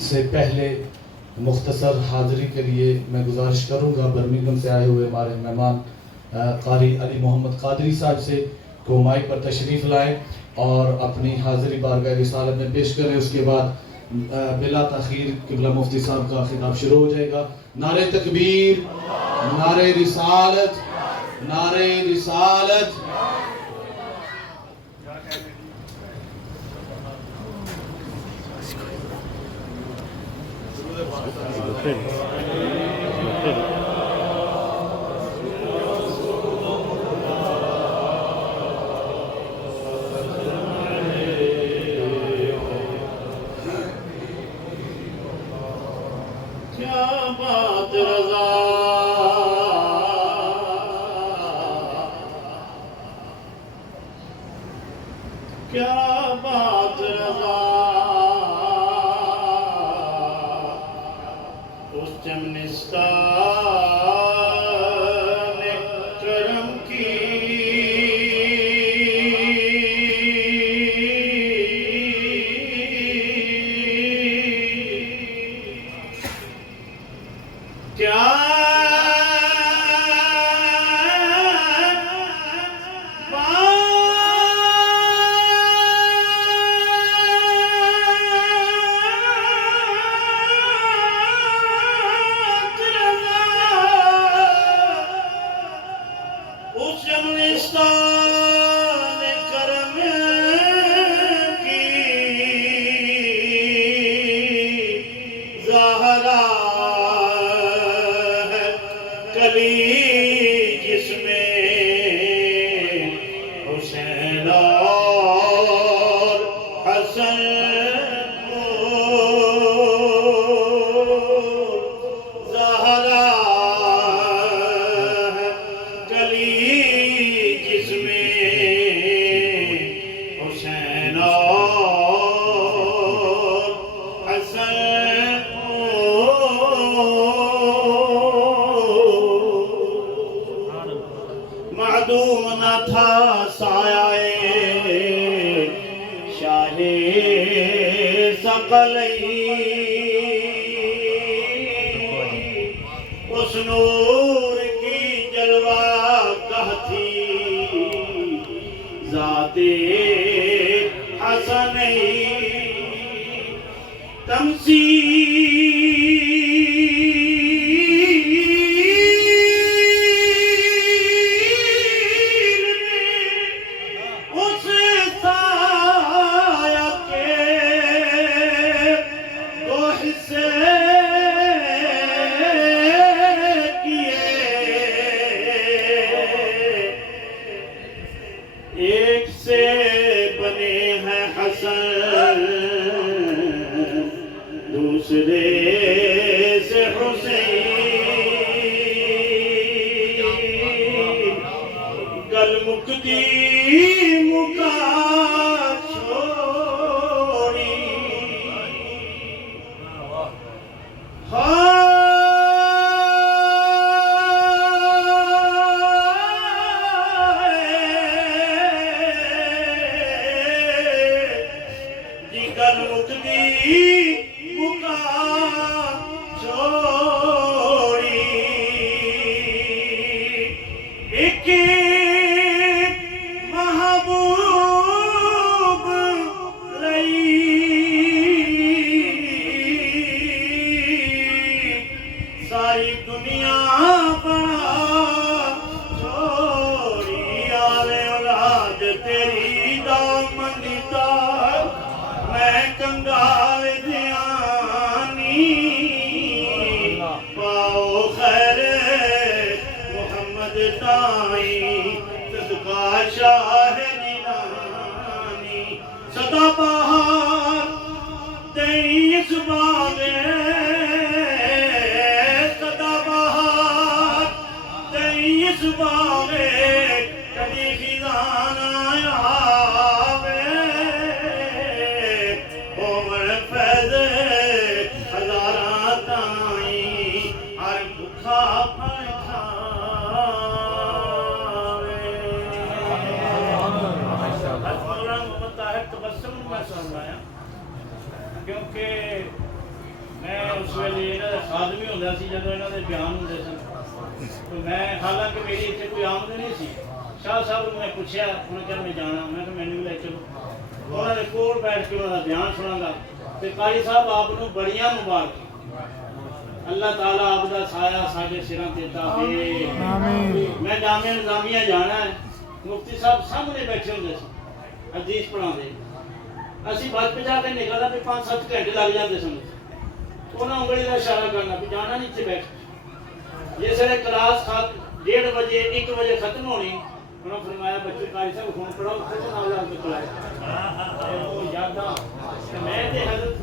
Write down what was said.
से पहले मुख्तसर हाज़िरी के लिए मैं गुजारिश करूँगा बर्मिंघम से आए हुए हमारे मेहमान कारी अली मोहम्मद कादरी साहब से को माइक पर तशरीफ़ लाएँ और अपनी हाज़िरी बारगाह रिसालत में पेश करें। उसके बाद बिला तख़ीर क़िबला मुफ्ती साहब का खिताब शुरू हो जाएगा। नारे तकबीर, नारे रिसालत, नारे रिसालत। क्या बात रज़ा, क्या बात रज़ा, उस चमनिस्तान करम की क्या उस जमनिस्तान करम की ज़हरा है कली जिसमें हुसैन और हसन ज़हरा है कली जिसमें हुसैन और हसन मादूम न था साये शाहे सकलई, उस नूर की जलवा कहती ज़ाते हसनई। तमसील में उस साया के दो हिस्से किए, एक से बने हैं हसन, दूसरे से हुसैन। गल मुकदी मुका छोड़ी, गल मुकदी मुका छोड़ी। एक महबूब रही सारी दुनिया बना छोड़ी। आले औलाद तेरी दामनिता मैं कंगाल ध्यानी, पाओ खैर मोहम्मद ताई सदका शाह जिलानी। सदा बहार तेईस बागे, सदा बहार तेईस बागे, कभी खिजाना आवे ओमर फैज़ हज़ारा ताई हर भुखा फल खावे। मौलाना मोहम्मद ताहिर तबस्सुम में सुन रहा है, क्योंकि मैं उस वेले इन्हां दा खादम ही हुंदा सी जदों इन्हां दे बयान हुंदे सन। तो मैं हालांकि मेरी इत्थे कोई आमद नहीं सी। शाह साहब नूं मैं पुछया, उन्होंने कहा मैं जाना, मैं कहा मैनूं भी लै चलो। उन्होंने कोल बैठ के उन्होंने बयान सुनांगा ते कारी साहब आप नूं बड़ियां मुबारक। अल्लाह ताला आपदा साया साडे सिरां ते तावे। मैं जामिया निज़ामिया जाना है, मुफ्ती साहब सामने बैठे होंदे सन हदीस पढ़ाते। असीं बस पजा के निकलना भी 5-7 घंटे लग जाते सन। उन्होंने उंगली का इशारा करना भी जाना नहीं इत्थे बैठ। जिसले क्लास 1:30 बजे 1 बजे खत्म होनी, उन्होंने फरमाया बच्चे कारी साहब खून पढ़ाओ, खुद नाल ला के पढ़ाए। वो यादां मैं ते हज़रत